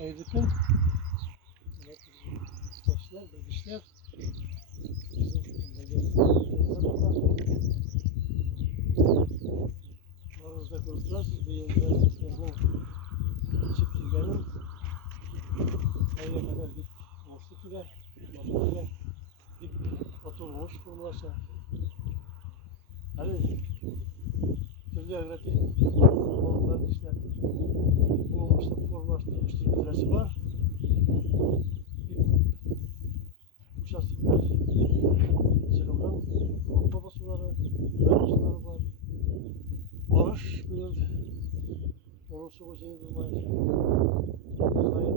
ayırırken taşlar, dişler Maruzda kurtlar, bu yılda çiftçilerin ayına kadar dik boşluk ile, motor ile dik oturmuş kurulasa. Hani türlü evleti onların işte bu işte formalaştırmıştır gübresi var. Uşaklıklar çıkımdan baba suları, güven suları var. Barış bir yıl onun su şeyi bulmayız. Sayın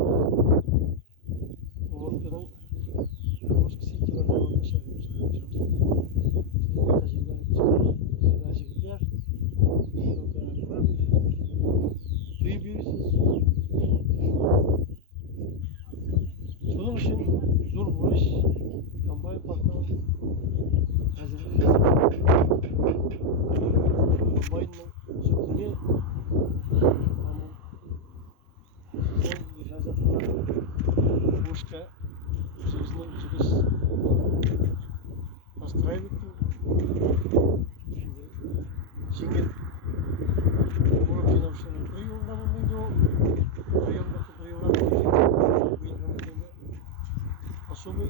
Umutlu'nun Kıbrıs kısıtçılarından ortaşa vermişler. Tacikler iyi olarak duyabilirsiniz. Şunun için zor bu iş. Kampanya patlağı hazırlık. Kampanyanın sütleri sizden ihracatlar Ушка, жизненно через настраивать жеңіл уроки навшаны приемда болмайды ол приемда особый